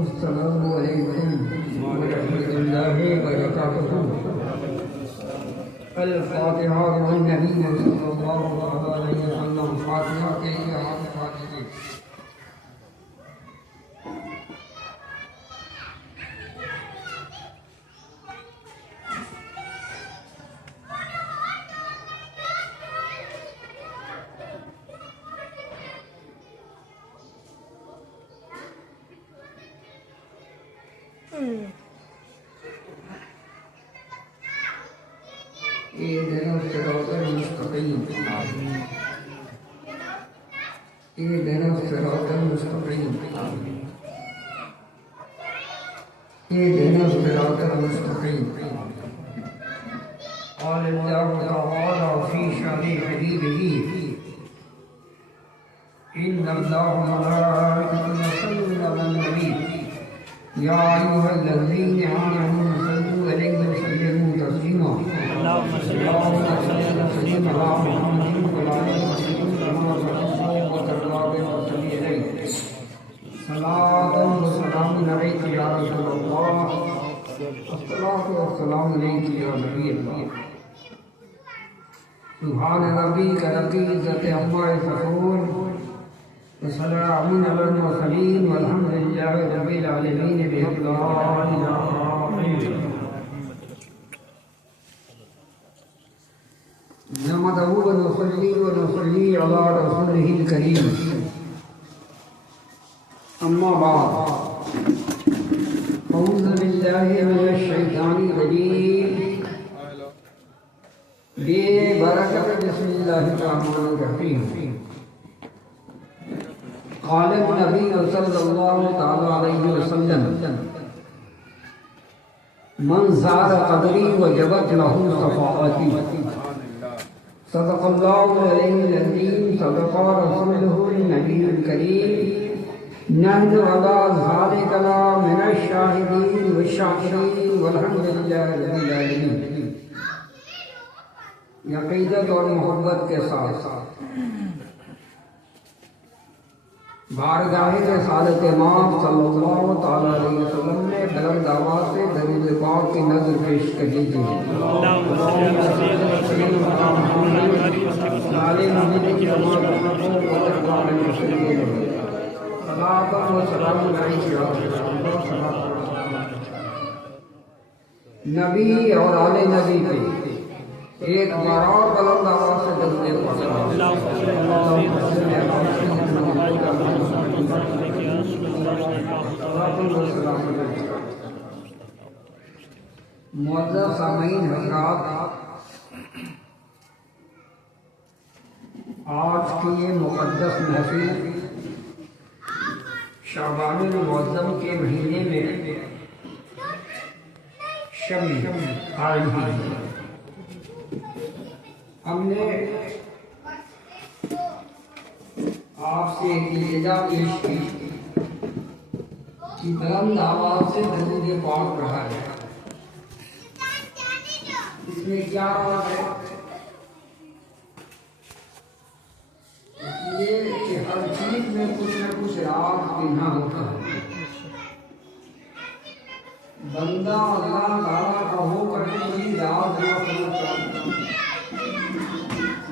अस्सलामु अलैकुम व रहमतुल्लाहि व बरकातुहू। अल-फातिहा वन-नबी सल्लल्लाहु अलैहि वसल्लम। फातिहा के लिए हाथ उठा दीजिए। इहदिना सिरातल मुस्तकीम। इहदिना सिरातल मुस्तकीम। इहदिना सिरातल मुस्तकीम। क़ाल अल्लाहु तआला फ़ी शानि हबीबिही इन्नल्लाहा व मलाइकतहु युसल्लूना अलन नबी या अय्युहल्लज़ीना आमनू सल्लू अलैहि व सल्लिमू तस्लीमा। अल्लाहुम्मा सल्लि अला मुहम्मद व आलि मुहम्मद कमा सल्लैता व सल्ली अलैहि। सलातun व सलामुन अलैका या रसूलल्लाह। अस्सलातु वस्सलामु अलैका या नबी अल्लाह। सुभान रब्बिका रब्बिल इज़्ज़ति अम्मा यसिफून व सलामुन अलल मुरसलीन वल्हम्दुलिल्लाहि रब्बिल आलमीन। नहमदहु व नुसल्ली अला रसूलिहिल करीम। अम्मा बाद अऊज़ु बिल्लाहि मिनश शैतानिर रजीम। बेबरकत बिस्मिल्लाहिर रहमानिर रहीम। क़ाल नबी सल्लल्लाहु तआला अलैहि वसल्लम मन ज़ार क़ब्री वजबत लहू शफ़ाअती। सदक़ल्लाहु अलैहिल अज़ीम। सदक़ा रसूलुहुन नबियुल करीम। नहनु अला ज़ालिका मिनश शाहिदीन वश्शाकिरीन वल्हम्दुलिल्लाहि रब्बिल आलमीन। अक़ीदत और मोहब्बत के साथ बारगाह रिसालत इमाम सल्लल्लाहु तआला अलैहि वसल्लम ने बुलंद आवाज़ से दरूद पाक की नज़र पेश कर लीजिए। नबी और आले नबी पे एक बार और बुलंद आवाज़ से दरूद पाक। मुअज़्ज़ज़ सामीन हज़रात, आज की ये मुक़द्दस महफ़िल शाबानुल मुअज़्ज़म के महीने में शब आई हुई। हमने आपसे एक इल्तिजा पेश की कि बुलंद आवाज़ से दरूद पाक पढ़ा जाए। इसमें क्या राज है? इसलिए कि हर चीज में कुछ न कुछ राज बिना होता है। बंदा अल्लाह ताला का होकर कोई राज ना समझ सकता।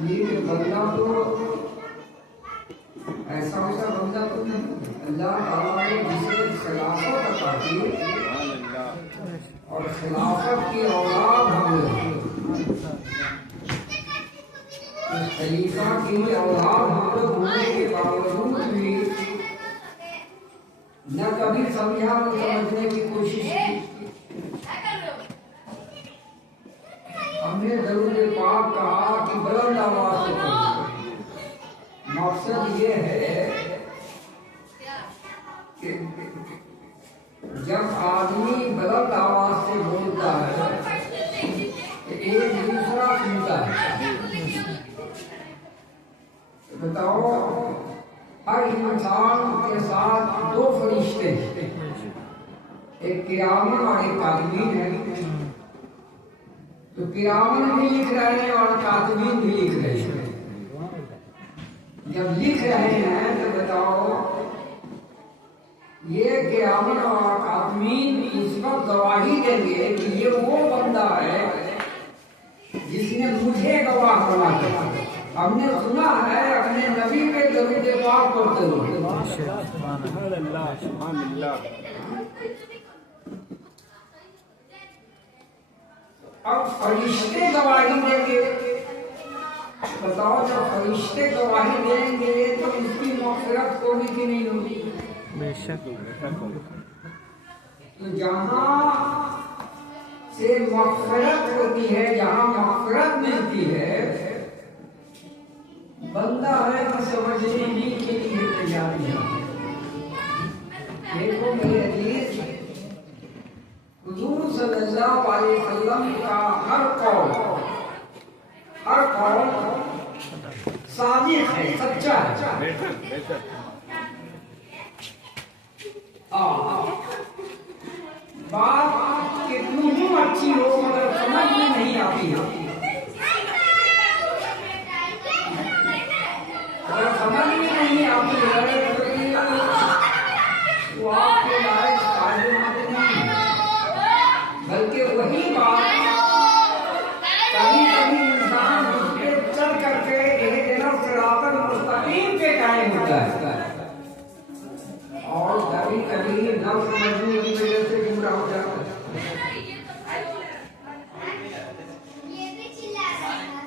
ये बंदा तो ऐसा बंदा तो नहीं। अल्लाह ताला ने जिसे खिलाफत अता की और खिलाफत की औलाद हमें खलीफा की औलाद हम लोग होने के बावजूद भी न कभी समझा न समझने की कोशिश की। हमने दरूद पाक कहा कि बुलंद आवाज से पढ़ो। मकसद ये है कि जब आदमी बुलंद आवाज से बोलता है तो एक दूसरा सुनता है। बताओ, हर इंसान के साथ दो फरिश्ते, एक किरामन और एक कातिबीन है। तो किरामन भी लिख रहे हैं और कातिबीन भी लिख रहे हैं। जब लिख रहे हैं तो बताओ ये क़यामत और आदमीन उस वक्त गवाही देंगे कि ये वो बंदा है जिसने मुझे गवाह बना दिया। हमने सुना है अपने नबी पे दरूद पाक पढ़ते हुए। अब फरिश्ते गवाही देंगे। बताओ, जब फरिश्ते गवाही देंगे तो उसकी मग़फ़िरत होगी कि नहीं होगी? बेशक। तो जहाँ से मग़फ़िरत होती है, जहाँ मग़फ़िरत मिलती है, बंदा है कि समझने ही के लिए तैयार नहीं। देखो मेरे अजीज, हुज़ूर सल्लल्लाहु अलैहि वसल्लम का हर कौल सादिक़ है, सच्चा है। बात कितनी ही अच्छी हो मगर समझ में नहीं आती है। अगर समझ में नहीं आती है तो आपके लायक कायदे नहीं है। बल्कि वही बात कभी कभी इंसान उस पर चल करके सिरातल मुस्तकीम पे कायम होता है और कभी कभी न समझने की वजह से गुमराह हो जाता है।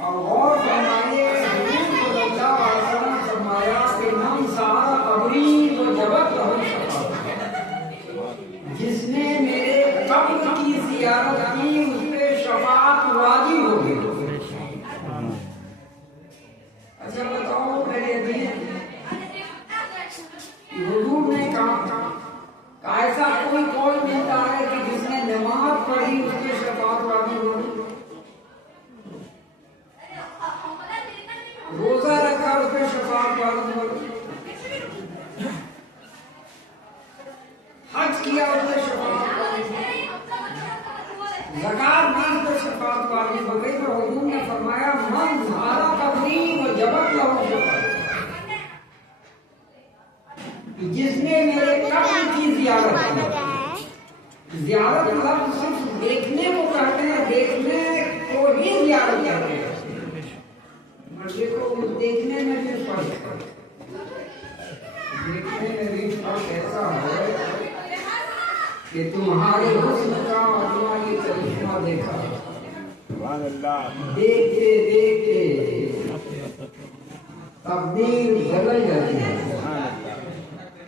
और गौर फरमाइए, हुज़ूर सल्लल्लाहु अलैहि वसल्लम फरमाया कि मन सारा कब्री तो जबत लहू शफ़ाअत, जिसने मेरे कब्र की ज़ियारत की उस पे शफ़ाअत वाजिब होगी। अच्छा बताओ मेरे अजीज, हुज़ूर ने कहा ऐसा कोई कौल मिलता है कि जिसने नमाज पढ़ी उसके शफ़ाअत वाजिब होगी? रोजा रखा उसके शफ़ाअत वाजिब होगी? हज किया उसके शफ़ाअत वाजिब होगी? ज़कात दी उसके शफ़ाअत वाजिब हो गई। तो हुज़ूर ने फरमाया मन ज़ारा कब्री व जबत लहू शफ़ाअत, जिसने मेरे कब्र की ज़ियारत की। ज़ियारत मतलब सिर्फ देखने को कहते हैं, देखने को ही ज़ियारत कहते हैं। देखो उस देखने में भी फर्क है। देखने में भी फर्क ऐसा है कि तुम्हारे हुस्न का अल्लाह की करिश्मा देखा, देखते देखते तकदीर बदल जाती है।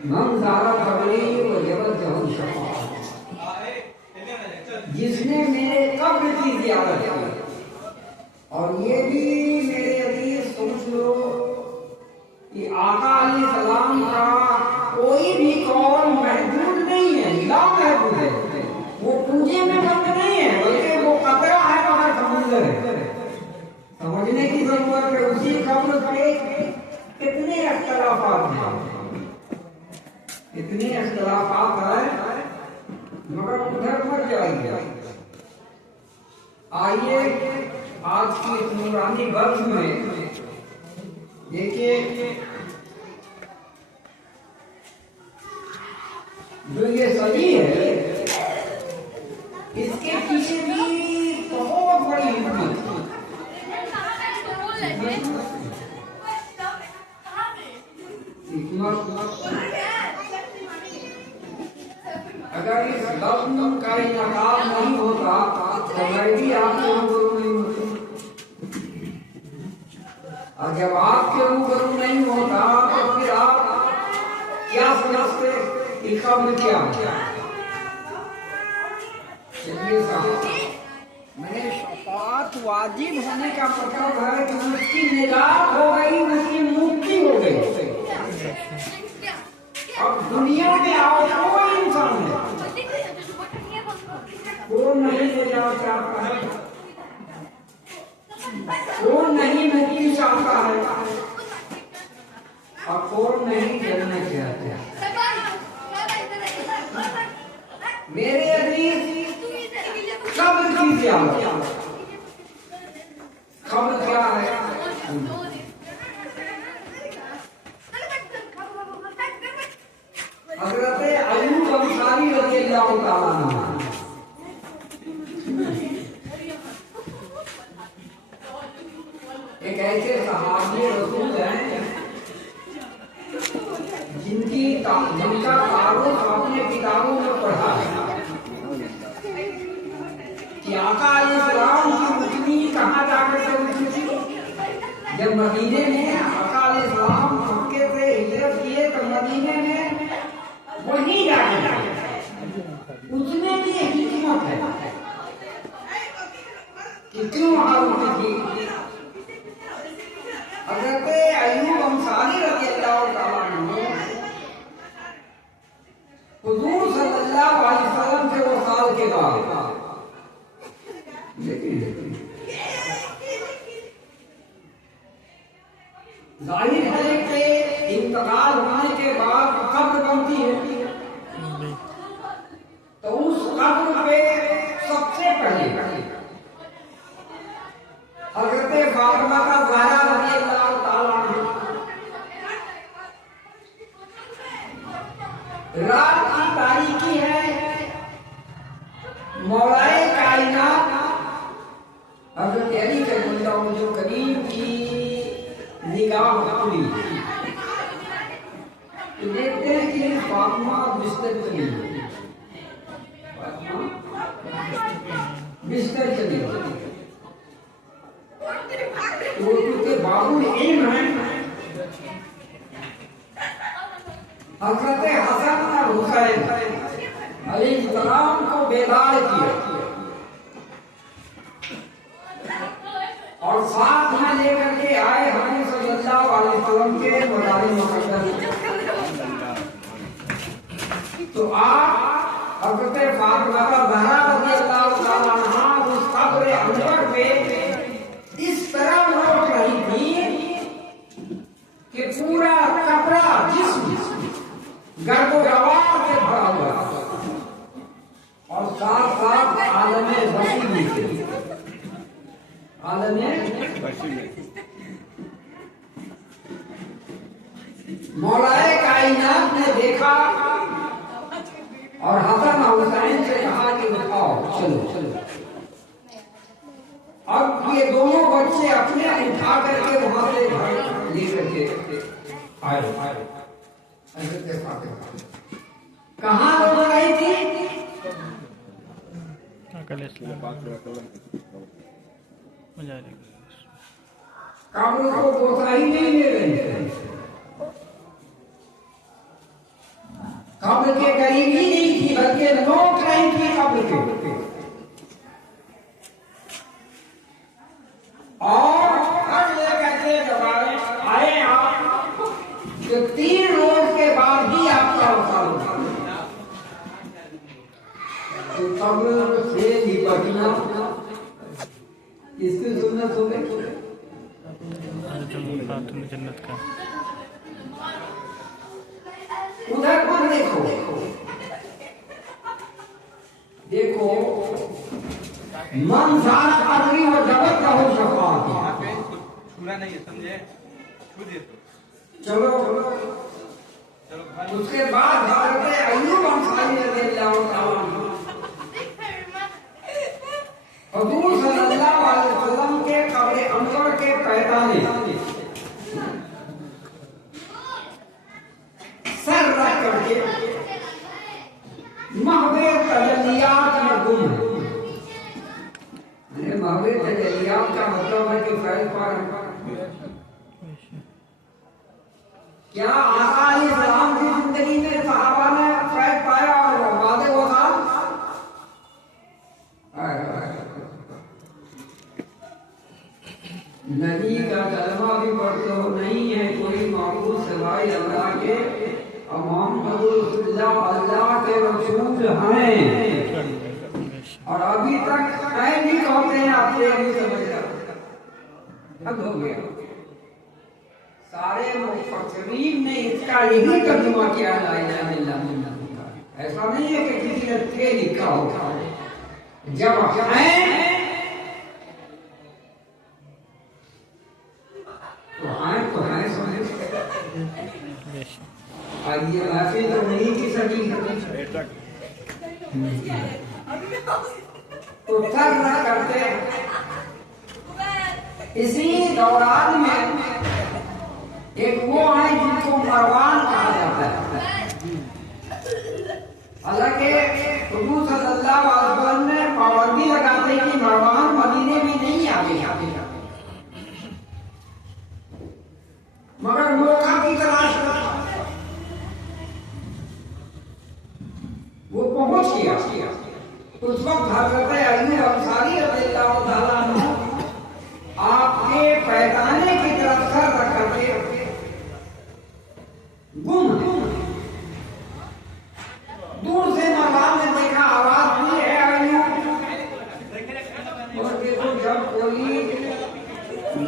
मन ज़ारा कब्री व जबत लहू शफ़ाअत, जिसने मेरे कब्र की ज़ियारत की। और ये भी मेरे अजीज सोच लो कि आका अलैहिस्सलाम का कोई भी कौल महदूद नहीं है, लामहदूद है। वो पूजे में बंद नहीं है, बल्कि वो कतरा है मगर समुंदर है। समझने की जरूरत है। उसी कब्र पे कितने इख्तिलाफात हैं, इतने इख्तिलाफात हैं, मगर उधर मर जाइए। आइए आज की इस नूरानी बर्फ में देखिए, जो ये सदी है इसके पीछे भी बहुत बड़ी हिम्मत है। अगर इस लफ्ज़ का इनकार नहीं होता तो मैं भी आपके रूबरू नहीं होता, और जब आपके रूबरू नहीं होता तो फिर आप क्या समझते कि कब्र क्या है? चलिए साहब, मैंने शफ़ाअत वाजिब होने का मतलब है कि उसकी निजात हो गई, उसकी मुक्ति हो गई। अब दुनिया में आओ कोई इंसान है वो नहीं ले जाना चाहता है, वो नहीं मुक्ति चाहता है, और कौन नहीं जलना चाहते हैं। मेरे अजीज, कब्र की क्या खबर क्या है? हजरत अय्यूब अंसारी रज़ियल्लाहु ताला अन्हु एक ऐसे सहाबी रसूल हैं जिनका तारुफ अपने किताबों में पढ़ा है कि आका अलैहिस्सलाम की उठनी कहाँ जाकर के उठी थी। जब मदीने में आका अलैहिस्सलाम मक्के से हिजरत किए तो मदीने में वहीं जाकर उसमें भी एक हिकमत है कि क्यों वहां उठी थी। हज़रत अय्यूब अंसारी रज़ियल्लाहु ताला अन्हु हुजूर सल्लल्लाहु अलैहि वसल्लम से वो साल के बाद जाहिर है कि इंतकाल होने के बाद कब्र बनती है, तो उस कब्र पे सबसे पहले हज़रत फातिमा का ज़हरा रज़ियल्लाहु ताला अन्हा रात की तारीकी है, मौलाए कायनात हज़रत अली रज़ियल्लाहु जो करीम की निगाह खुली तो देखते हैं कि फातिमा बिस्तर चली, बिस्तर चली तो क्योंकि बाबू इल्म है, हज़रत हसन और हुसैन अलैहिस्सलाम को बेदार किया और साथ में लेकर के आए हमें सल्लल्लाहु अलैहि वसल्लम के मदारी मुक़द्दस। तो आप हज़रत फातिमा का ज़हरा रज़ियल्लाहु ताला अन्हा उस कब्र अनवर पे इस तरह लौट रही थी कि पूरा कपड़ा जिस्म गर्दो-गवार से भरा हुआ और साथ साथ आलमे वसी भी थे, आलमे मौलाए कायनात ने देखा और हसन हुसैन से कहा कि उठाओ चलो चलो। अब ये दोनों बच्चे अपने उठा करके वहां से लेकर के आए। कहाँ रोक रही थी? कब्र को बोसा ही नहीं ले रही थे, कब्र के करीब ही नहीं थी बल्कि नोट रही थी कब्र के। और हर लेकर के जब आए आप तो 3 रोज के बाद ही आपका वसाल होगा। तो कब्र से निपटना इसकी सुन्नत हो गई। जन्नत का उधर पर देखो देखो मन सारा कबरी और जगत का हो सकता है, पूरा नहीं है समझे। चलो उसके बाद हज़रत अय्यूब अंसारी रज़ियल्लाहु ताला अन्हु हुजूर सल्लल्लाहु अलैहि वसल्लम के कब्र अनवर के पैताने सर रख करके महवे तजलियात में गुम है। महवे तजलियात का मतलब है कि फैल पर क्या आका अलैहिस्सलाम की जिंदगी में सहाबा ने फैल पाया और वादे होता। नबी का कलमा भी पढ़ते हो नहीं है कोई माबूद सिवाय अल्लाह के, मोहम्मद अल्लाह के रसूल हैं और अभी तक नहीं कहते हैं। आपने अभी समझ हद हो गया। सारे मुफस्सिरीन ने इसका यही तर्जुमा किया ला इलाहा इल्लल्लाह। ऐसा नहीं है कि किसी ने थे लिखा होगा। जब है तो है समझ आइए ऐसे तो नहीं की सकी तो थर न करते। इसी दौरान में एक वो आए जिनको मरवान कहा जाता है। हालांकि हुजूर सल्लल्लाहु अलैहि वसल्लम ने पाबंदी लगाते कि मरवान मदीने में नहीं आते, मगर मौका की तलाश करता वो पहुंच गया। उस वक्त हज़रत अय्यूब अंसारी रज़ियल्लाहु ताला अन्हु आपके पैदाने की तरफ सर रख करके गुम दूर से मरवान ने देखा, आवाज दी है अय्यूब। और देखो जब कोई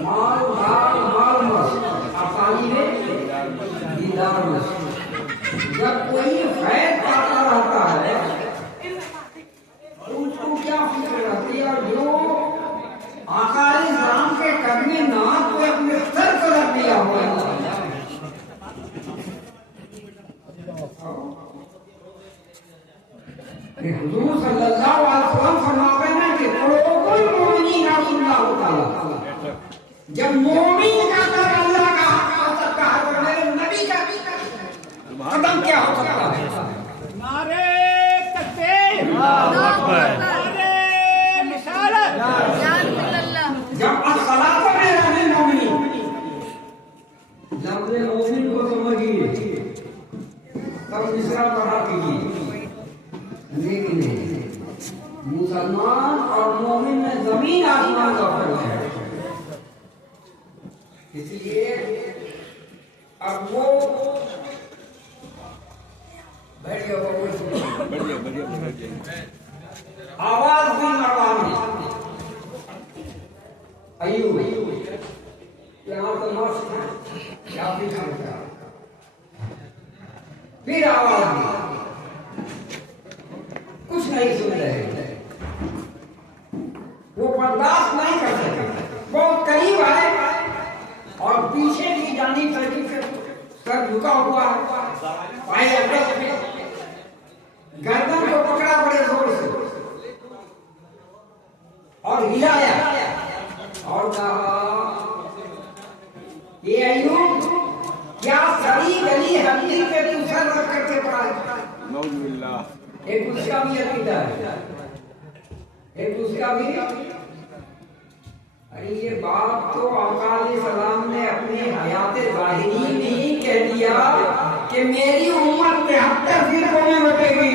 माल आसानी में दीदार मस, जब कोई फैज पाता रहता है तो उसको क्या फिक्र रहती है। और जो आकारे राम के कदमे नाथ को अपने सर पर रख दिया हुआ है। हुजूर सल्लल्लाहु अलैहि वसल्लम फरमाते हैं कि कुल मोमिनीन अल्लाह ताला, जब मोमिन का कर अल्लाह का हो सकता है तो मेरे नबी का कदम क्या हो सकता है। नारे तकबीर, अल्लाहु अकबर, नारे रिसालत, या अल्लाह। जब अस्सलात में रहने मोमिन, जब वे मोमिन को समझिए तब मिसरा पढ़ा कीजिए। लेकिन मुसलमान और मोमिन में जमीन आसमान का फर्क है। इसलिए अब वो आवाज भी मरवान में अय्यूब यहाँ तो मस्त है, क्या फिर आवाज दी, कुछ नहीं सुन रहे, वो बर्दाश्त नहीं कर सके। बहुत करीब आए और पीछे की जानी तरफ से सर झुका हुआ है, पाए गर्दन को पकड़ा बड़े जोर से और हिलाया और कहा, ये अय्यूब क्या सड़ी गली हड्डी पे तू सर रख करके पड़ा है। एक उसका भी अकीदा है, एक उसका भी। अरे ये बात तो आका अलैहिस्सलाम ने अपनी हयात ज़ाहिरी में ही कह दिया कि मेरी उम्र 73 फिरकों में बटेगी।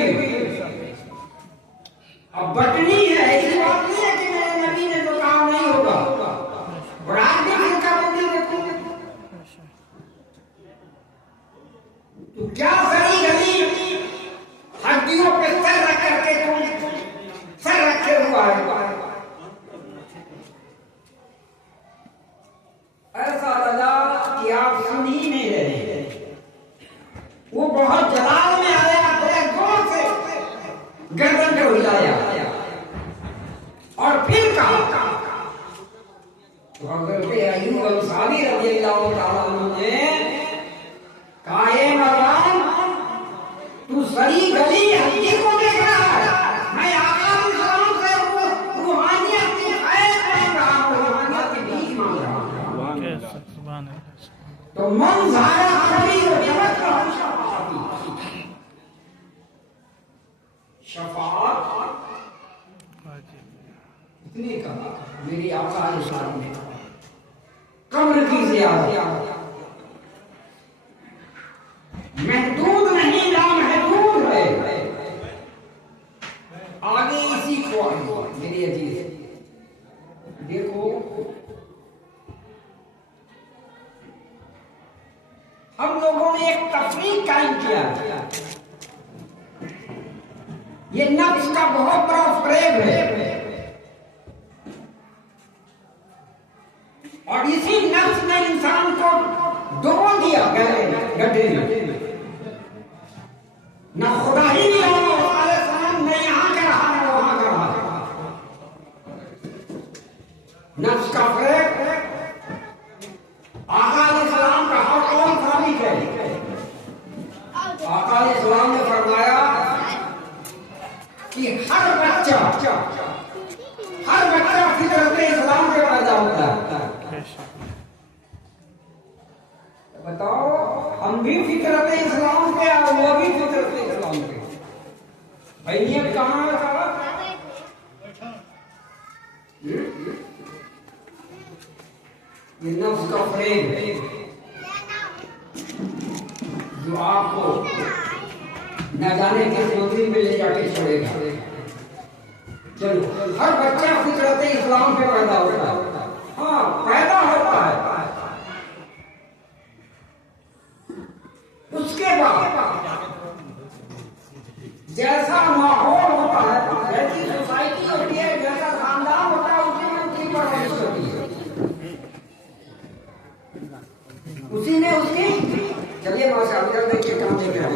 अब बटनी है, ऐसी बात नहीं है कि मेरे नबी ने तो काम नहीं होगा। बड़ा भी फिरका बंदी देखो तो क्या सही गली हड्डियों पे सर रख करके तुम सर रखे हुआ है। ऐसा लगा कि आप सुन ही नहीं रहे। वो बहुत जलाल में आया, बड़े जोर से गर्दन को हिलाया और फिर कहा, तो हज़रत अय्यूब अंसारी रज़ियल्लाहु ताला अन्हु ने कहा, ए मरवान तू सही गली हड्डी को देख रहा है, मैं आका अलैहिस्सलाम से रूहानियत की खैर मांग रहा हूँ, रूहानियत की भीख मांग रहा हूँ। तो मन ज़ाहिर कभी जगत का शफाअत इतने कहा मेरी आका अलैहिस्सलाम ने कब्र की ज़ियारत महदूद नहीं, लामहदूद है। आगे इसी को मेरी अजीज देखो, हम लोगों ने एक तफरीक कायम किया। ये नफ्स का बहुत बड़ा फरेब है और इसी नफ्स ने इंसान को डुबो दिया गड्ढे में। न खुदा ही नहीं न यहाँ का रहा न वहां का रहा। नफ्स का फरेब आका अलैहिस्सलाम का हक कौन साबित है? हर बच्चा फितरत इस्लाम पे पैदा होता है। बताओ, हम भी फितरत इस्लाम पे और वो भी फितरत इस्लाम पे। भाई ये कहाँ बताओ? ये नफ्स का फ्रेम जो आपको न जाने किस मंदिर में ले जाके छोड़ेगा। चलो, हर बच्चा फितरत इस्लाम पे पैदा होता है। हाँ, पैदा होता है। उसके बाद जैसा माहौल होता है, जैसी सोसाइटी होती है, जैसा खानदान होता है, उसी में उसकी परवरिश होती है। उसी में उसकी। चलिए माशाअल्लाह, देखिए काम देख रहे हैं।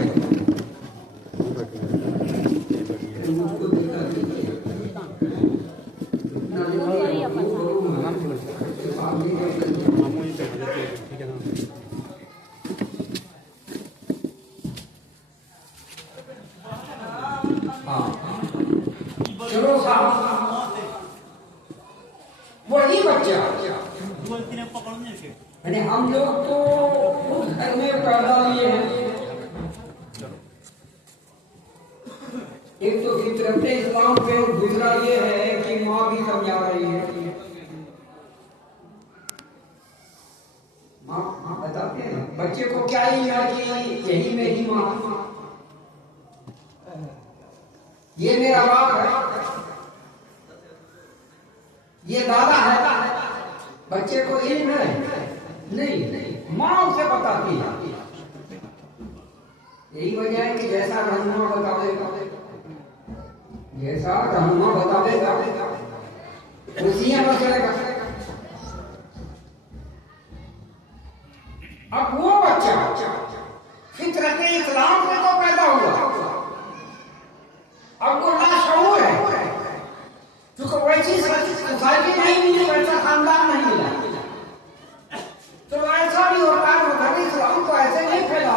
चलो साहब, वही बच्चा हम लोग तो घर में पैदा लिए हैं। एक तो फितरत इस्लाम पे, दूसरा ये है कि माँ भी समझा रही है। माँ बताते हैं बच्चे को क्या ही है कि यही मेरी माँ, ये मेरा बाप है, ये दादा है। बच्चे को इल्म है नहीं, माँ उसे बताती है। यही वजह है कि जैसा रहनुमा बतावेगा, जैसा रहनुमा बतावेगा उसी पर चलेगा। अब वो बच्चा फितरत इस्लाम से तो पैदा हुआ, अब वो लाशऊर है, क्योंकि वैसी सोसाइटी नहीं मिली, वैसा खानदान नहीं मिला। तो ऐसा भी होता है, मजहब इस्लाम को ऐसे नहीं फैला,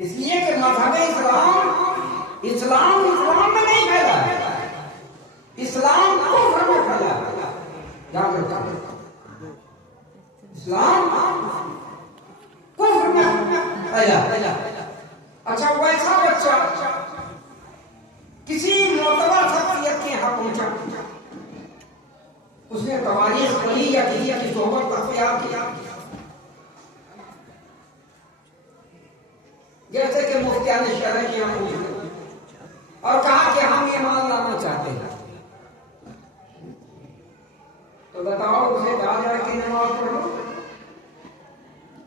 इसलिए कि मजहब इस्लाम में नहीं फैला, इस्लाम कुफ्र में फैला। याद रखना, इस्लाम कुफ्र में फैला। अच्छा, वैसा बच्चा किसी मोतबर शख्सियत के यहाँ पहुंचा, उसने तवारीख पढ़ी या किसी की सोहबत अख्तियार किया, जैसे कि मुफ्तियान शरअ के यहाँ पहुंचे और कहा कि हम ईमान लाना चाहते हैं। तो बताओ, उसे कहा जाए कि नमाज पढ़ो,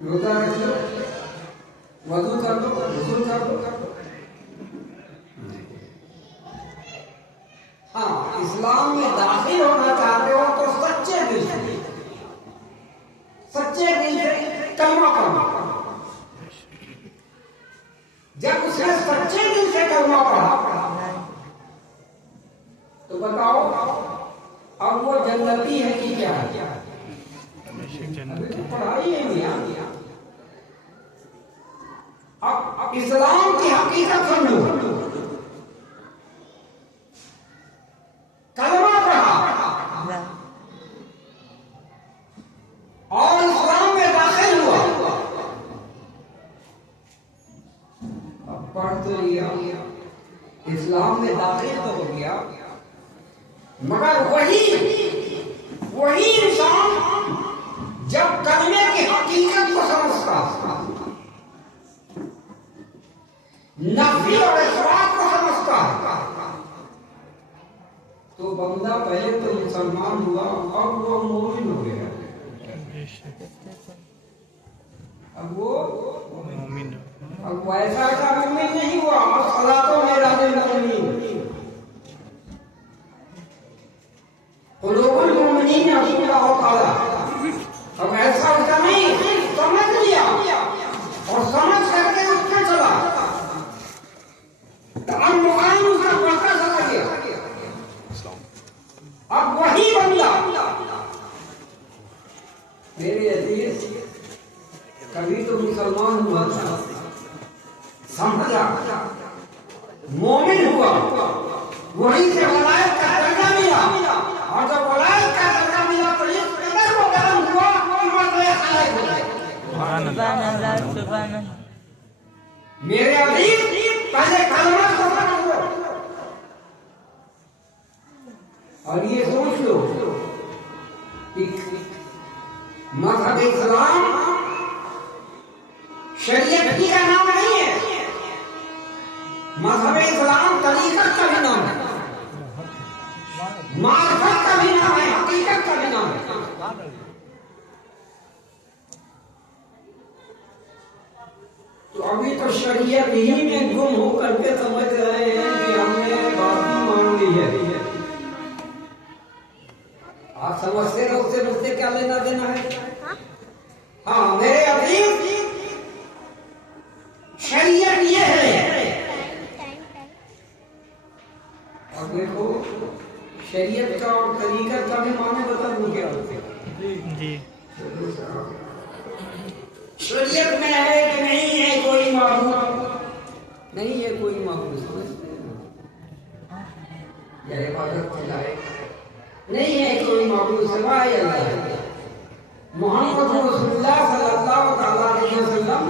रोजा रख लो, वजू कर लो, गुस्ल कर लो। हाँ, इस्लाम में दाखिल होना चाहते हो तो सच्चे दिल से कलमा पढ़ो। जब उसने सच्चे दिल से कलमा पढ़ा तो बताओ, अब वो जन्नती है कि क्या है? पढ़ाई है नहीं। अब इस्लाम की हकीकत समझो, कलमा पढ़ा और इस्लाम में दाखिल हुआ। अब पढ़ तो लिया, इस्लाम में दाखिल तो हो गया, मगर वही इंसान जब कलमे की हकीकत को समझता, नफी और इस्रात को समझता है, तो बंदा पहले तो मुसलमान हुआ, अब वो मोमिन हो गया। अब वैसा का मोमिन नहीं हुआ। और सलातो में राजे मोमिन, कुलूबुल मोमिनीन अल्लाह ताला। अब ऐसा उसका नहीं, समझ लिया और समझ करके उसके चला, अब मुकाम उसका बढ़ता चला गया। अब वही बंदा मेरे अजीज कभी तो मुसलमान हुआ था, समझा, मोमिन हुआ, वहीं से वलायत का दर्जा मिला, और जब वलायत का दर्जा मिला तो इस कदर वो गर्म हुआ कि मसले खलाए हो गए। मेरे अजीज, पहले कलमा खत्म हुआ, और ये सोच लो कि मज़हब इस्लाम शरीयत का नाम नहीं है, मज़हब इस्लाम तरीक़त का भी नाम है, मारिफत का भी नाम है, हकीकत का भी नाम है। तो अभी तो शरीयत ही में गुम हो करके समझ रहे हैं कि हमने बात मान ली है। आप समझते हो उससे मुझसे क्या लेना देना है? हाँ मेरे अजीज, शरीयत ये है। और देखो शरीयत का और तरीक़त का भी माने बता दूं क्या जी? शरीयत में है कि नहीं है कोई माबूद, नहीं है कोई माबूद, इबादत खिलाए, नहीं है कोई माबूद सिवाय अल्लाह। मोहम्मद रसूलुल्लाह सल्लल्लाहु अलैहि वसल्लम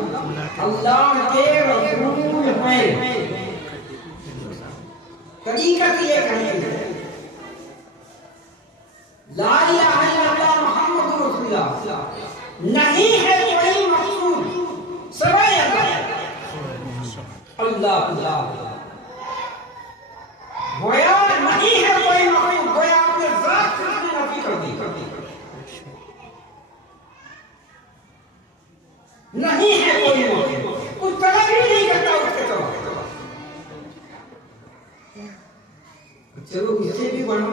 अल्लाह के रसूल हैं। तरीक़त ये कहती है ला इलाहा इल्लल्लाह मुहम्मद रसूलुल्लाह, नहीं है कोई मक़सूद सिवाय अल्लाह। अल्लाह गोया नहीं है कोई मक़सूद, गोया अपने ज़ात से उसने नफी कर दी। नहीं है कोई मक़सूद, कुछ तलब ही नहीं करता उसके तो। चलो इससे भी बढ़ो,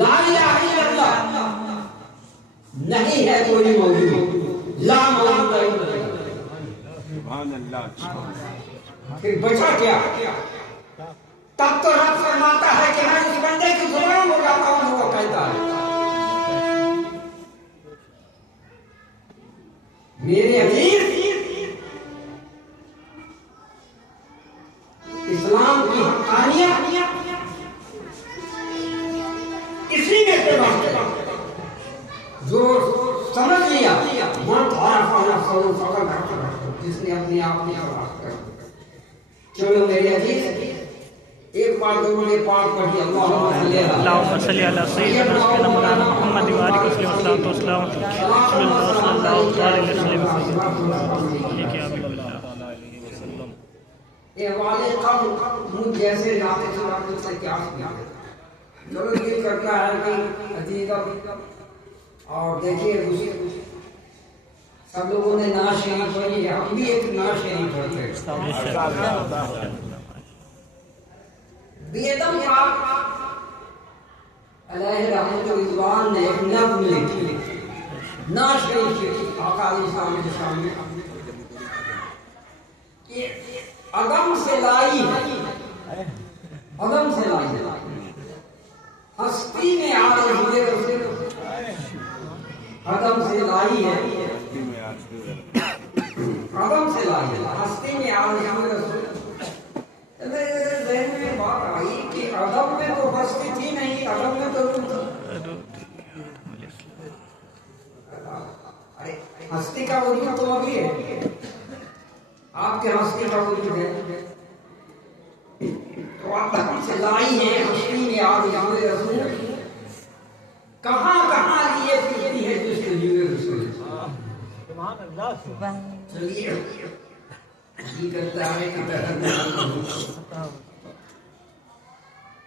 ला इलाहा इल्लल्लाह, नहीं है कोई मौजूद, ला मौजूद, फिर बचा क्या? तब तो रब फरमाता है कि मैं उस बंदे की गुलाम हो जाता हूं, वो कहता है। मेरे अजीज, इस्लाम की हक़ानियत इसी में से बात है। जो समझ लिया जिसने अपने आप में चलो मेरे अजीज, एक बार दोनों पाक पढ़ी अल्लाहुम्मा सल्ली अला सय्यिदना मौलाना मुहम्मद व आलिहि वसल्लम सल्लल्लाहु अलैहि वसल्लम। ये क्या वसल्लम ये वाले कब मुझ जैसे जाते चलाते से क्या किया। चलो ये करता है कि अजीज और देखिए सब लोगों ने नाश शरीफ पढ़ी, हम भी एक नाश शरीफ पढ़ते हैं। बेदम अलैहि रहमतुल रिज़वान ने एक नज़्म लिखी, नाश शरीफ आका के सामने कि अदम से लाई, अदम से लाई हस्ती में आ रही है, अदम से लाई है, अदम से लाई है, हस्ती में आ रही है। मेरे ज़हन में बात आई कि अदम में तो हस्ती थी नहीं, अदम में तो अरे हस्ती का वजूद तो अभी है, आपके हस्ती का वजूद है, तो अदम से लाई है, हस्ती में आ रही है। कहाँ कहाँ लिए फिरती है जिसको जीवे रसूल। चलिए ये करता है कि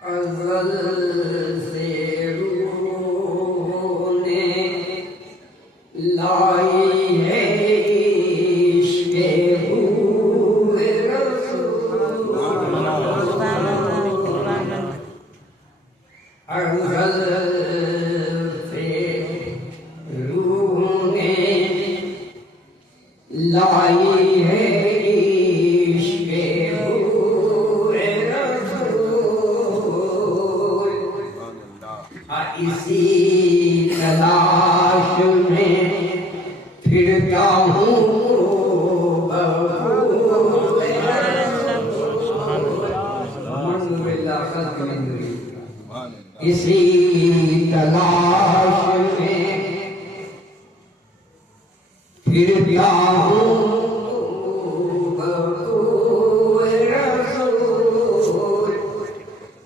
अज़ल से रूह ने लाई है इश्क़े रूह रसूल, अज़ल लाई है इश्क़े रूह रसूल, इसी तलाश में फिरता हूँ लिखता हूँ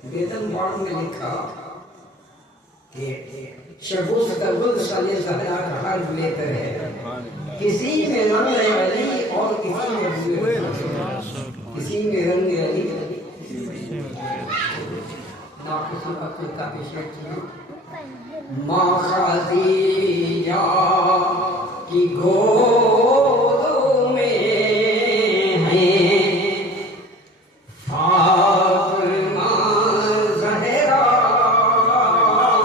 वेदन बाण में लिखा कि शबू सतबुल साले सहरा का हर लेकर है किसी में रंग अली और किसी में किसी में रंग अली ना किसी वक्त का विषय माँ खादीजा की गोद में है फातिमा ज़हरा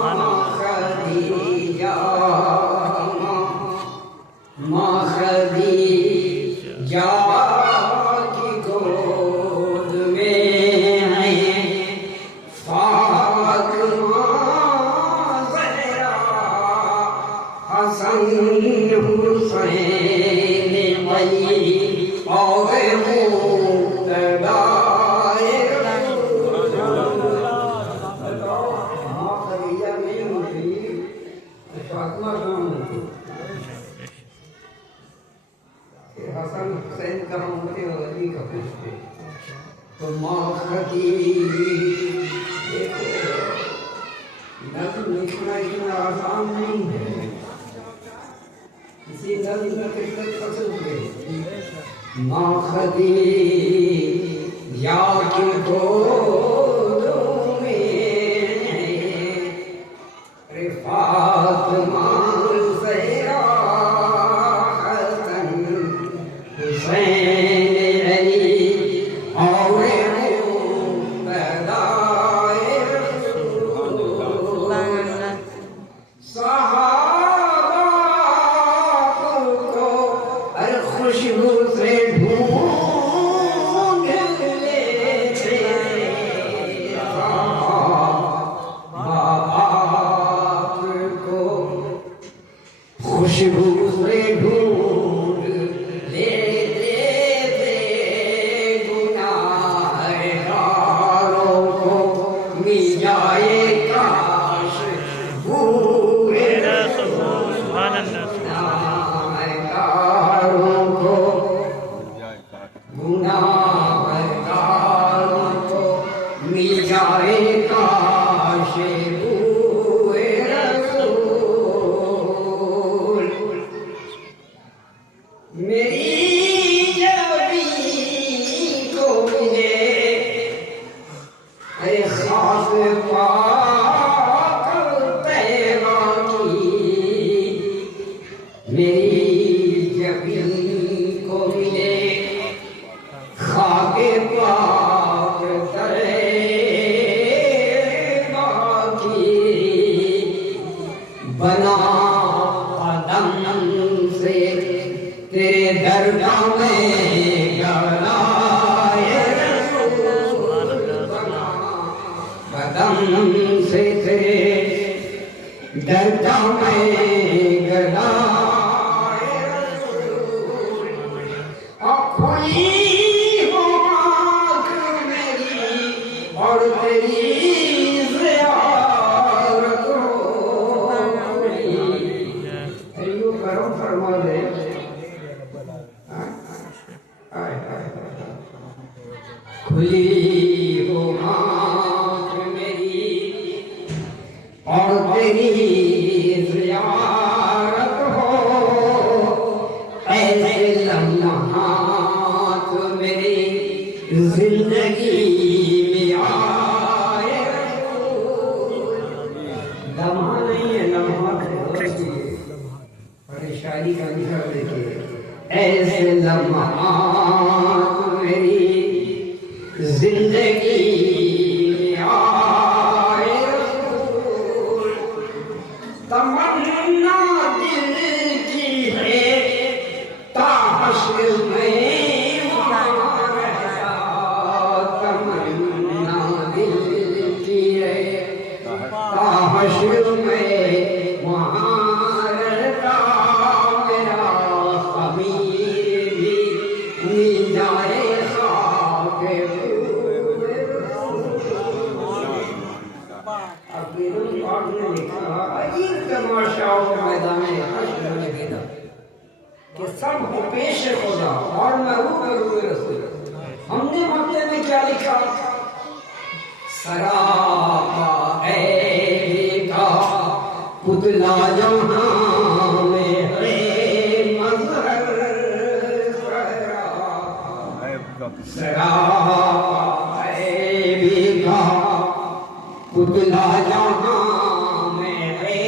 माँ खादीजा माँ खादीजा की गोद में है फातिमा ज़हरा हसन हुसैन अली और मुक़्तदा हसन हुसैन का उम्र अली का पुष्प तो माँ देखो नज़्म लिखना इतना आसान नहीं है किसी नज़्म में कितने पसंद है माँ खदीजा की गोद में रे फातिमा ज़हरा हसन हुसैन अली और मुक़्तदा रसूल सहाबा को हर खुशबू से ढूंढ लेते बाप को खुशबू से ढूंढ लेते थे गुनाहगारों को मिल जाए काश बूए गुनाहगारों को गुनाहगारों को मिल जाए काश बूए रसूल मेरी जबी को मिले ऐ खास पाक तैबा की मेरी जबी को मिले खाके पाक तैबा की बना कदम से तेरे दरगाह में गलाए रसूल बना कदम से तेरे दरगाह में गलाए रसूल और खुली हो आँख मेरी और तेरी ज़ियारत होगी अयो करम फरमा दे खुली हो आँख मेरी और तेरी ज़ियारत हो ऐसे लम्हात मेरी जिंदगी में आए लम्हा नहीं है लम्हा परेशानी का निकल देखिए ऐसे लम्हात मेरी जिंदगी में आए तमन्ना दिल की है ताहश्र में तमन्ना दिल की है ताहश्र में वहाँ रहता मेरा अमीर भी मिल जाए खाके अजीब तमाशा मैदान कि सब पेश खुदा और महबूब रसूल। हमने मक्के में क्या लिखा? सरापा ऐबा पुतला जहां में है मजहर, सरापा ऐबा पुतला जहां में है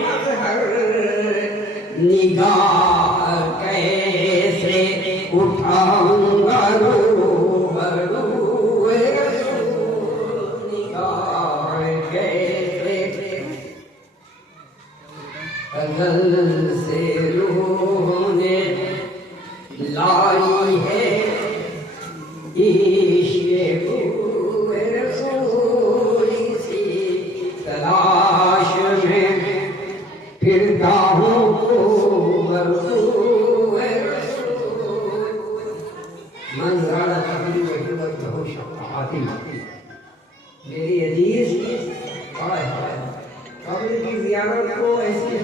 मजहर, निगाह कैसे उठाऊंगा अज़ल से रूह ने लाई है इश्क़ रसूल सी तलाश में फिरता हूँ मंज़र कभी वहीवत हो शफ़ाअती। मेरी अजीज कब्र की ज़ियारत को ऐसे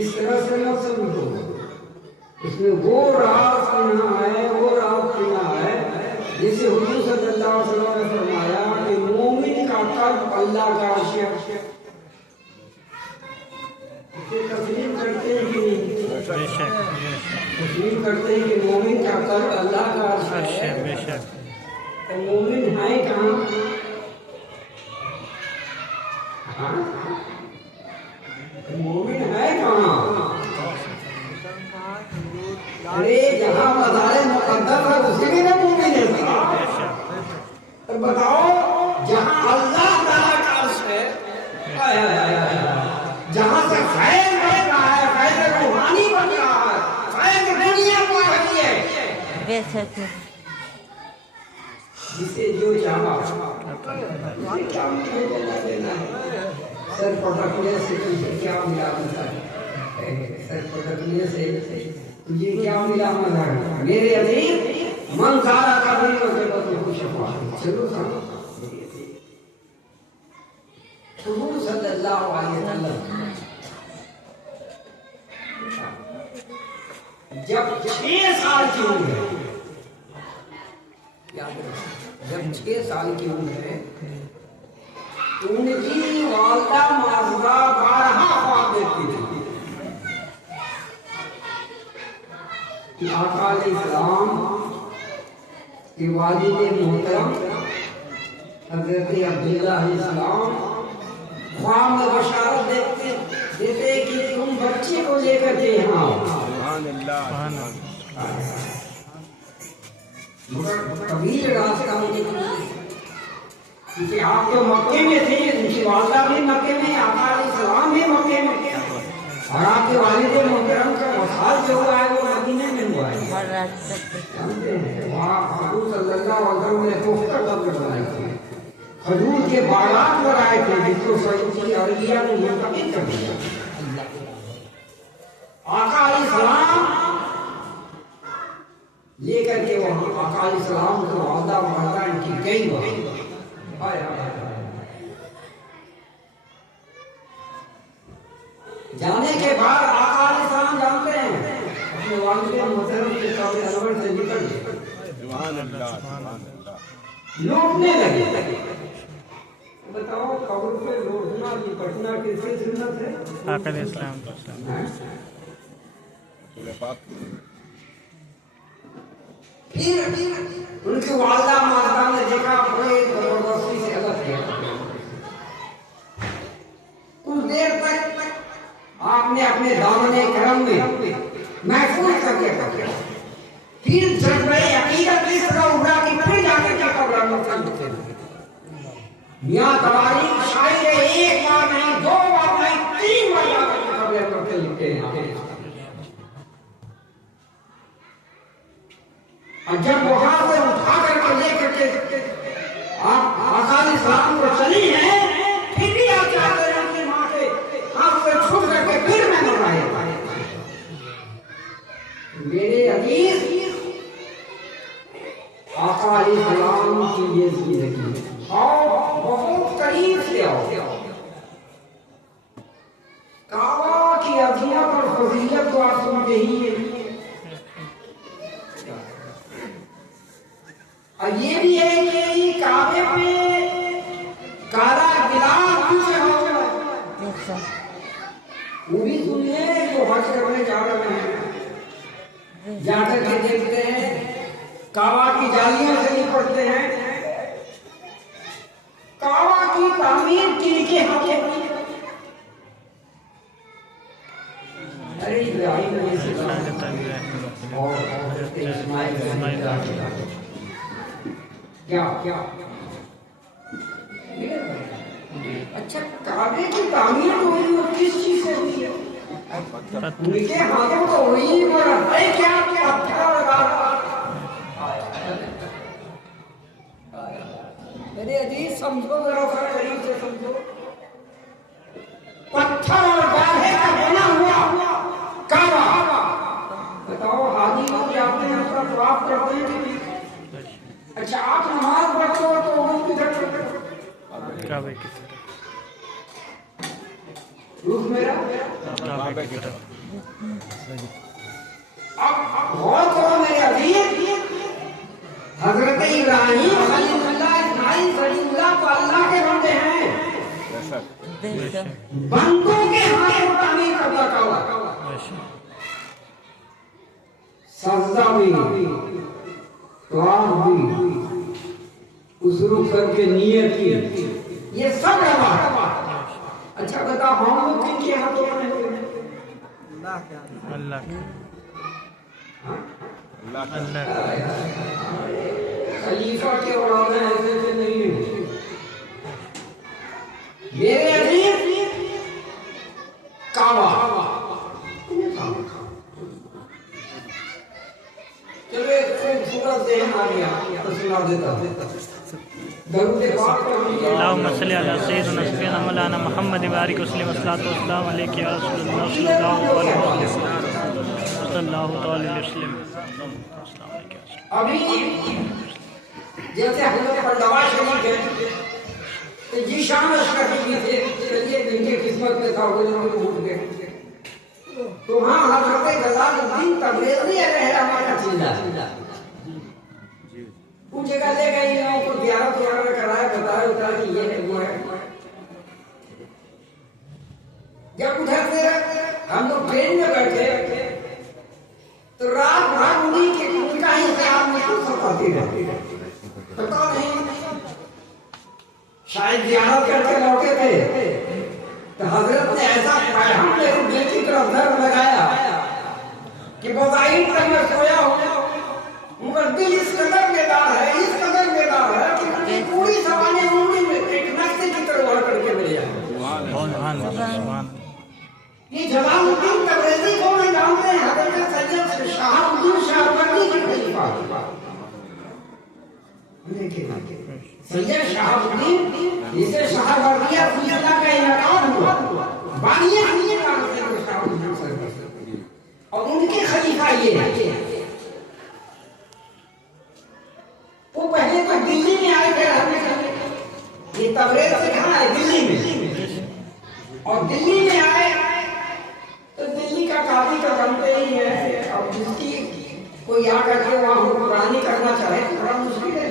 इस तरह से न समझो, इसमें वो राज सुना है, वो राज सुना है जिसे हुजूर सल्लल्लाहु अलैहि वसल्लम ने फरमाया कि मोमिन का कल्ब अल्लाह का अर्श है। इसे तस्लीम करते हैं कि नहीं? तस्लीम करते हैं कि मोमिन का कल्ब अल्लाह का अर्श है। तो मोमिन है कहाँ? मोमिन है कहाँ? अरे जहाँ मज़ारे मुक़द्दस है उसी में मोमिन है। तो बताओ जहाँ अल्लाह ताला का अर्श है, जहाँ से फैज़ बन रहा है, फैज़ रूहानी बन रहा है, फैज़ दुनिया को रही है, जिसे जो चाहा क्या देना है। सर पटकने से तुझे क्या मिला मज़ा? सर पटकने से तुझे क्या मिला मज़ा? मेरे अजीज मन सारा कभी तो शफ़ाअत। चलो हुजूर सल्लल्लाहु अलैहि वसल्लम जब 6 साल की उम्र है, जब 6 साल की उम्र है, उनकी वालिदा माज़दा 12 ख्वाब देखती थी कि आका अलैहिस्सलाम के वालिद मोहतरम हज़रत अब्दुल्लाह अलैहिस्सलाम ख्वाब में बशारत देते कि तुम बच्चे को लेकर के यहाँ आओ। कबीर रास्ता क्योंकि आप तो मक्के में थे, उनकी वालिदा भी मक्के में, आका अलैहिस्सलाम भी मक्के में, और आपके वालिद मोहतरम का वसाल जो हुआ है वो मदीने में हुआ है। जानते हैं वहाँ हुजूर सल्लल्लाहु अलैहि वसल्लम ने पुख्ता कब्र बनाई थी, खजूर के बागात लगाए थे जिसको सऊदी अरबिया ने मुंतकिल कर दिया। आका अलैहिस्सलाम लेकर के वहाँ आका अलैहिस्सलाम को वादा वादा इनकी गई वहाँ जाने के बाद आका अलैहिस्सलाम जानते हैं अपने वालिद मोहतरम के कब्र अनवर से निकल गए, लौटने लगे। बताओ कब्र पे लौटना की पटना किसकी सुन्नत है? आका अलैहिस्सलाम। फिर उनकी वालिदा माता ने देखा बड़े जबरदस्ती से अलग किया। कुछ देर तक आपने अपने दामने करम में महफूज करके रखा। फिर जज्बे अकीदत इस तरह उभरा कि फिर जाकर के कब्र में उठते मियां तवारी शायद एक बार नहीं, 2 बार नहीं, 3 बार जाकर के कब्र में लिखते हैं। और जब वहां से उठा करके लेकर के आप आका अलैहिस्सलाम को चली हैं, फिर भी आप चाहते हैं कि माँ के हाथ से छूट करके फिर मैं लौटाया। मेरे अजीज आका अलैहिस्सलाम की ये जिंदगी और बहुत करीब से आओ। काबा की अज़मत और फजीलत को आप सुनते ही और ये भी है कि काबे पे काला गिलाफ पीछे हो, वो भी सुनिए जो हज करने जा रहे हैं, जाकर के देखते हैं काबा की जालियां से निपटते हैं। काबा की तामीर किनके हाथों में? अरे इब्राहिम और इस्माइल क्या क्या अच्छा, काबे की तामीर तो हुई, वो किस चीज से हुई है? उनके हाथों तो हुई, पर है क्या पत्थर लगा। मेरे अजीज समझो, जरा सा करीब से समझो। पत्थर और गाढ़े का बना हुआ काबा। बताओ, हाजी लोग जाते हैं, उसका तवाफ करते हैं कि नहीं? अच्छा, आप नमाज पढ़ते हो तो वो किधर काबे की तरफ, रुख मेरा काबे की तरफ। अब गौर करो मेरे अजीज, हजरत इब्राहिम खलीलुल्लाह इस्माइल खलीलुल्लाह तो अल्लाह के बंदे हैं, बंदों के हाथों का नहीं कब्जा काबा। सजदा भी, तवाफ भी, उस रुख करके नियत की, ये सब है। अच्छा बताओ, हम लोग किनके हाथों में हैं? अल्लाह के। खलीफा के औलाद हैं, ऐसे नहीं है मेरे अजीज। काबा चलो एक खूबसूरत ज़हन आ गया तो सुना देता दरूद पाक पढ़िए। अल्लाहुम्मा सल्ली अला सय्यिदिना सफ़ीना मौलाना मुहम्मद बारिक वसल्लम वस्सलातु वस्सलामु अलैका या रसूलल्लाह सल्लल्लाहु अलैहि वसल्लम। अभी जैसे हम लोग परदवा शरीफ है तो जीशान अशरफी भी थे, चलिए जिनके किस्मत में था वो लोग उठ गए। तो हाँ, हज़रत जलालुद्दीन तबरेज़ी रहे हमारा चीज़ा, उस जगह ले गए, लोगों को ज़ियारत वगैरह कराया, बताया कि ये है वो है। जब उधर से हम लोग ट्रेन में बैठे तो रात भर उनका ही ख्याल मुझको सताती रहती है। पता नहीं, शायद ज़ियारत करके लौटे थे तो हजरत ने ऐसा पैगाम मेरे दिल की तरफ धर्म लगाया कि बज़ाहिर तक मैं सोया हूँ, मगर दिल इस कदर बेदार है, इस कदर बेदार है कि मुझे पूरी सवाने उंगली में एक नक्शे की तरह वहाँ करके मिल जाए। ये जलालुद्दीन तबरेज़ी को मैं जानते हैं, हज़रत सैयद शहाबुद्दीन शाहवंदी के खलीफा। सैयद शहाबुद्दीन जिसे शाहवंदिया खुदा का इनाम हुआ, बानिया नहीं और उनके खलीफा ये है। वो पहले तो दिल्ली में आए थे रहने के लिए, ये तबरेज़ से कहाँ है? दिल्ली में। और दिल्ली में आए तो दिल्ली का काफी तो बनते ही है, अब जिसकी कोई आकर के वहाँ हुक्मरानी करना चाहे तो बड़ा मुश्किल है।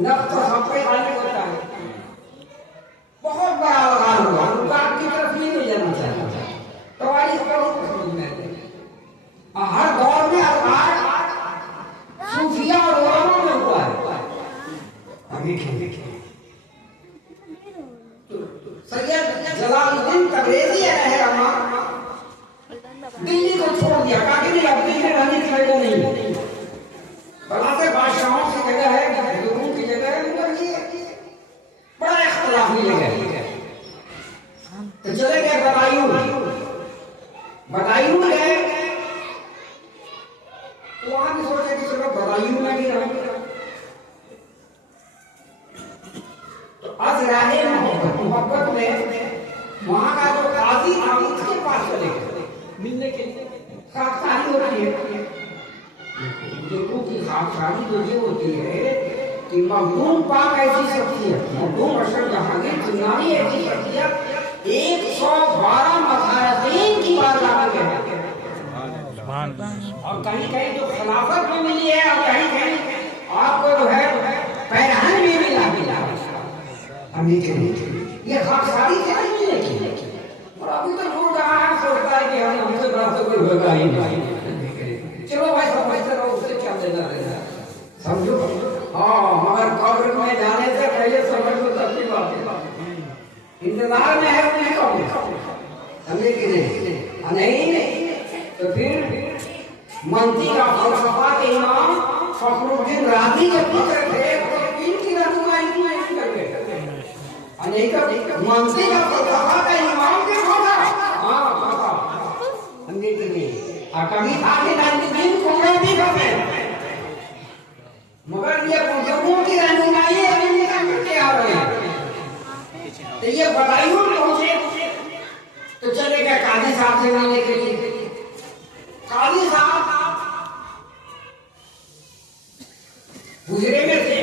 नफ्स तो सब पे हानि होता है, बहुत बड़ा आवाज हुआ, उनका आपकी तरफ नहीं ले जाना चाहता तो आज हर दौर में सूफिया और उलमा में हुआ है। अभी सैयद जलालुद्दीन तबरेज़ी रहमा दिल्ली को छोड़ दिया, कहा कि नहीं अब दिल्ली में रहने की जगह नहीं, बड़ा से बादशाहों की जगह है, लोगों की जगह है, मगर ये बड़ा इख्तिलाफी जगह है। तो चले गए बदायूं में गए, वहां भी सोचे कि चलो बदायूं में भी रहेंगे। तो आज राहे मोहब्बत में वहां का जो काजी था उसके पास चले गए मिलने के लिए। खाकसारी होती है, लोगों की खाकसारी तो ये होती है कि मखदूम पाक ऐसी शख्सियत, मखदूम अशरफ जहांगीर जिन्नानी ऐसी शख्सियत 112 मसायकीन की बारगाह में गए, और कहीं कहीं तो खिलाफत में मिली है और कहीं कहीं आपको जो है पैरहन में मिला मिला हम नीचे ये सारी चीजें नहीं है। और अभी तो लोग सोचता है कि हम हमसे बड़ा तो कोई होगा ही नहीं। चलो भाई समझते रहो, उससे क्या लेना देना, समझो। हाँ, मगर कब्र में जाने से पहले समझ लो तब की बात है। इंतजार में है उन्हें कब्र, समझे कि नहीं? तो फिर मंत्री का फलसफा के इमाम फखरुद्दीन राजी के पुत्र थे, इनकी रहनुमाई करते अनेक मंत्री का फलसफा का इमाम के होगा। हाँ बाबा, समझे कि नहीं? कभी आगे दिन कुमरा भी करते, मगर ये बुजुर्गों की रहनुमाई अभी निकल करके आ रहे हैं। तो ये बदायूं पहुंचे तो चले गए काजी साहब से मिलने के लिए। काजी साहब गुजरे में थे,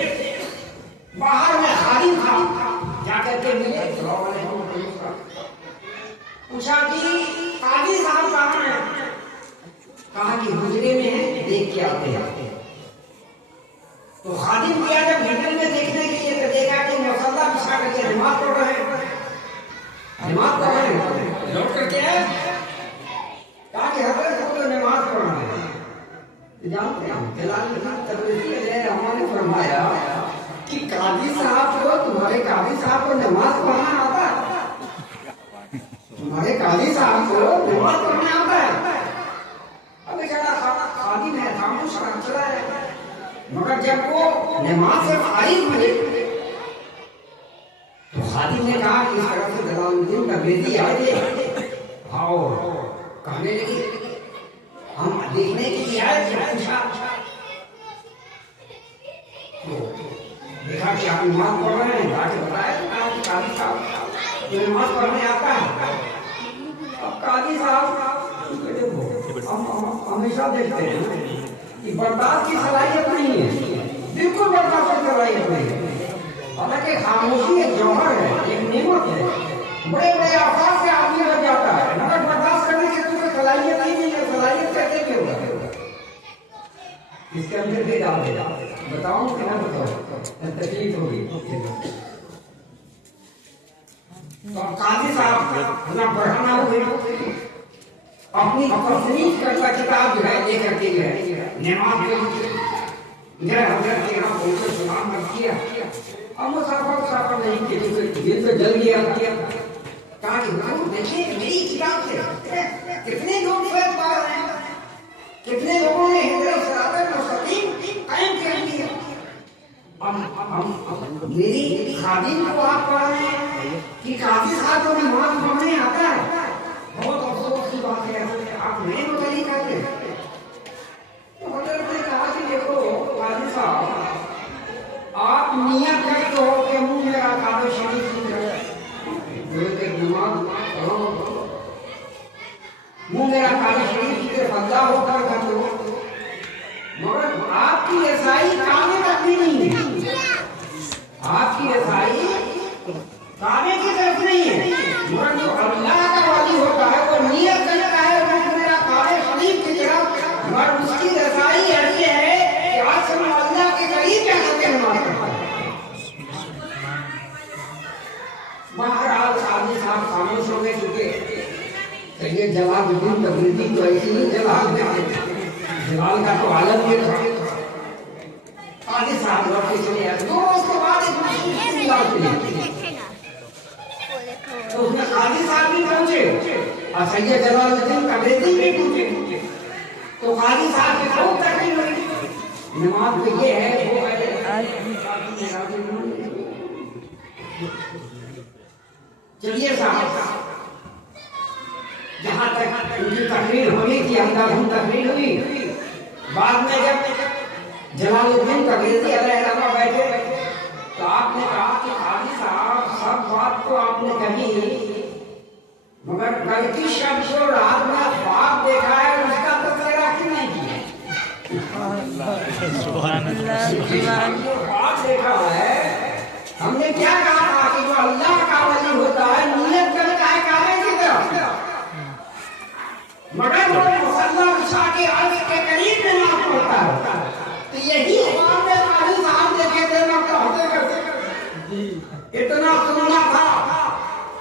बाहर में खाली था, जाकर के मिले, पूछा कि काजी साहब कहाँ हैं? कहा कि गुजरे में है, देख के आते हैं। तो खादिम किया जब भीतर में देखने के लिए, तो देखा कि मसल्ला बिछा करके नमाज पढ़ रहे हैं, लौट करके कहा कि हजरत तो नमाज पढ़ रहे हैं। जानते हैं हमने फरमाया कि काजी साहब को, तुम्हारे काजी साहब को नमाज पढ़ना आता है? तुम्हारे काजी साहब को नमाज पढ़ना आता है? अब बेचारा खादिम है, खामोश चला है। मगर जब वो नमाज से फारिग हुए तो खादिम ने कहा कि इस तरह से जलालुद्दीन का बेटी आए थे, आओ। कहने लगी हम देखने के लिए आए थे। तो देखा कि आप नमाज पढ़ रहे हैं, जाके बताया काजी साहब नमाज पढ़ने आता है। अब काजी साहब हम हमेशा देखते हैं कि बर्दाश्त की सलाहियत नहीं है, बिल्कुल बर्दाश्त की सलाहियत नहीं है। हालांकि खामोशी एक जौहर है, एक नेमत है। बड़े बड़े आफात से आदमी लग जाता है, मगर बर्दाश्त करने की तुम्हें सलाहियत नहीं है। सलाहियत कैसे क्यों होगा? इसके अंदर भी डाल देगा, बताऊं कि ना बताऊं? तकलीफ होगी। तो काजी साहब ना बढ़ाना हुए, अपनी तस्नीफ करता किताब जो है लेकर के गए नमाज के लिए। हजरत के यहाँ पहुंचे, सलाम किया। अब मुसाफर नहीं किए, दिल तो जल गया। कहा कि देखिए मेरी किताब से कितने लोग फैज पा रहे हैं, कितने लोगों ने हिजरत सिरातल मुस्तकीम कायम कर दिया। अब मेरी खादिम को आप पढ़ रहे हैं कि काफी साथ में नमाज पढ़ने आता है। बहुत अफसोस की बात है, आप नहीं बदली करते। तो हजरत ने कहा कि देखो काजी साहब, आप नियत करते हो कि मुंह मेरा काबे शरीफ मुंह मेरा काबे शरीफ के बदला होकर कर दो, मगर आपकी ऐसाई काबे तक भी नहीं है। आपकी ऐसाई काबे की तरफ नहीं है, मगर जो अल्लाह का वाली होता है वो नियत करता है मेरा काबे शरीफ की तरफ, मगर उसकी ऐसाई ऐसी है कि आज हम अल्लाह के करीब जाकर के नमाज पढ़ते हैं। महाराज काजी साहब खामोश हो गए, चुके तो ये जलालुद्दीन तबरेज़ी तो ऐसे ही जलाल का तो आलम ये था। काजी साहब लौटे चले आए, 2 रोज के बाद एक तो उसमें काजी साहब भी पहुंचे और सैयद जलालुद्दीन तबरेज़ी भी पहुंचे। तो काजी साहब की खूब तकलीफ हुई। नमाज तो ये है, वो है चलिए साहब, जहां तक उनकी तकरीर होनी थी, अंदाज़ तकरीर हुई। बाद में जब जलालुद्दीन तबरेज़ी अलैहिर्रहमतुल्लाह बैठे तो आपने कहा कि काजी साहब सब बात तो आपने कही, मगर कल की शब को रात में ख्वाब देखा है, उसका तो तज़किरा क्यों नहीं किया? ख्वाब देखा है, हमने क्या कहा था कि जो अल्लाह का वली होता है नियत करता है काबे की तरफ, मगर वो मुसल्ला बिछा के अर्श के करीब नमाज पढ़ता है। तो यही ख्वाब में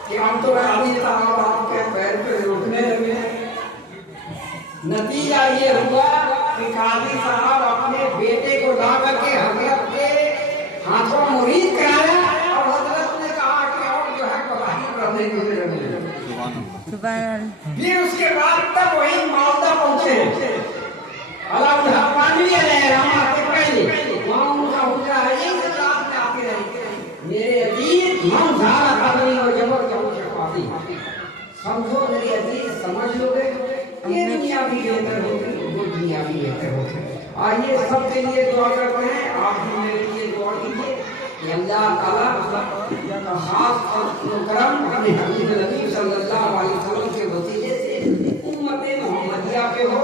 कि हम तो काजी साहब आपके पैर पे रुकने लगे। नतीजा ये हुआ कि काजी साहब अपने बेटे को ला करके हजरत के हाथों मुरीद कराया और हजरत ने कहा कि और जो है गवाही करने के लिए लगे। फिर उसके बाद तक वही मालदा पहुंचे अलाउद्दीन रहमा के पहले वहाँ उनका हुक्म है एक रात में आते रहे मेरे अजीज हम सारा कादरी और जबर शफाती समझो मेरे अजीज समझ लोगे ये दुनिया भी बेहतर होगी वो दुनिया भी बेहतर होगी। आइए सबके लिए दुआ करते हैं, आप भी मेरे लिए दुआ कीजिए कि अल्लाह ताला का खास करम अपने हबीब नबी सल्लल्लाहु अलैहि वसल्लम के वसीले से उम्मत मोहम्मदिया पे हो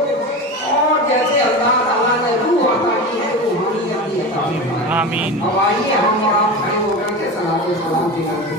और जैसे अल्लाह ताला ने रूह अता की है रूहानियत भी अता फरमाए। आमीन। अब आइए हम और आप खड़े होकर के सलात व सलाम की करके